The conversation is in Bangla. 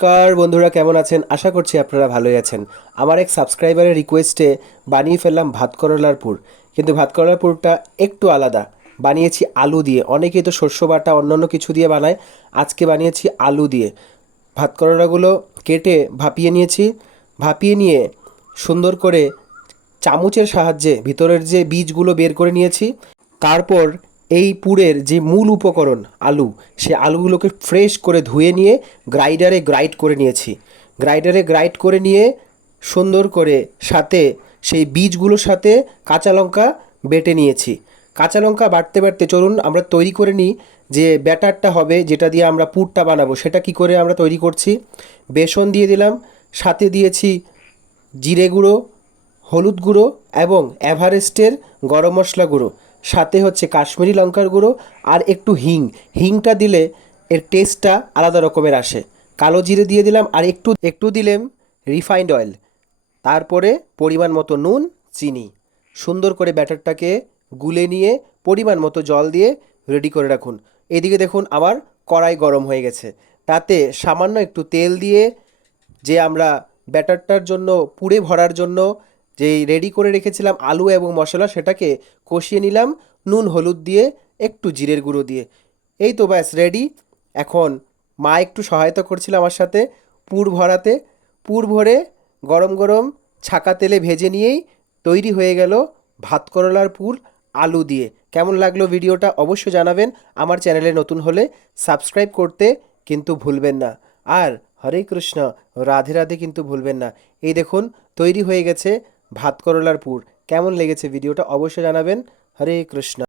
নমস্কার বন্ধুরা, কেমন আছেন? আশা করছি আপনারা ভালোই আছেন। আমার এক সাবস্ক্রাইবারের রিকোয়েস্টে বানিয়ে ফেললাম ভাত করলার পুর। কিন্তু ভাত করলার পুরটা একটু আলাদা। বানিয়েছি আলু দিয়ে। অনেকেই তো শস্য বাটা অন্যান্য কিছু দিয়ে বানায়। আজকে বানিয়েছি আলু দিয়ে। ভাত করলাগুলো কেটে ভাপিয়ে নিয়েছি। ভাপিয়ে নিয়ে সুন্দর করে চামচের সাহায্যে ভিতরের যে বীজগুলো বের করে নিয়েছি। তারপর এই পুরের যে মূল উপকরণ আলু, সে আলুগুলোকে ফ্রেশ করে ধুয়ে নিয়ে গ্রাইন্ডারে গ্রাইন্ড করে নিয়েছি। গ্রাইন্ডারে গ্রাইন্ড করে নিয়ে সুন্দর করে সাথে সেই বীজগুলোর সাথে কাঁচা লঙ্কা বেটে নিয়েছি। কাঁচা লঙ্কা বাটতে বাটতে চলুন আমরা তৈরি করে নিই যে ব্যাটারটা হবে, যেটা দিয়ে আমরা পুরটা বানাবো, সেটা কি করে আমরা তৈরি করছি। বেসন দিয়ে দিলাম, সাথে দিয়েছি জিরে গুঁড়ো, হলুদ গুঁড়ো এবং এভারেস্টের গরম মশলা গুঁড়ো, সাথে হচ্ছে কাশ্মীরি লঙ্কার গুঁড়ো আর একটু হিং। হিংটা দিলে এর টেস্টটা আলাদা রকমের আসে। কালো জিরে দিয়ে দিলাম আর একটু একটু দিলাম রিফাইন্ড অয়েল। তারপরে পরিমাণ মতো নুন, চিনি। সুন্দর করে ব্যাটারটাকে গুলে নিয়ে পরিমাণ মতো জল দিয়ে রেডি করে রাখুন। এদিকে দেখুন আমার কড়াই গরম হয়ে গেছে। তাতে সামান্য একটু তেল দিয়ে যে আমরা ব্যাটারটার জন্য পুরে ভরার জন্য যেই রেডি করে রেখেছিলাম আলু এবং মশলা, সেটাকে কষিয়ে নিলাম নুন হলুদ দিয়ে, একটু জিরের গুঁড়ো দিয়ে। এই তো ব্যাস রেডি। এখন মা একটু সহায়তা করছিল আমার সাথে পুর ভরাতে। পুর ভরে গরম গরম ছাঁকা তেলে ভেজে নিয়েই তৈরি হয়ে গেল ভাত করলার পুর আলু দিয়ে। কেমন লাগলো ভিডিওটা অবশ্যই জানাবেন। আমার চ্যানেলে নতুন হলে সাবস্ক্রাইব করতে কিন্তু ভুলবেন না। আর হরে কৃষ্ণ, রাধে রাধে কিন্তু ভুলবেন না। এই দেখুন তৈরি হয়ে গেছে ভাত করলার পুর। কেমন লেগেছে ভিডিওটা অবশ্যই জানাবেন। হরে কৃষ্ণ।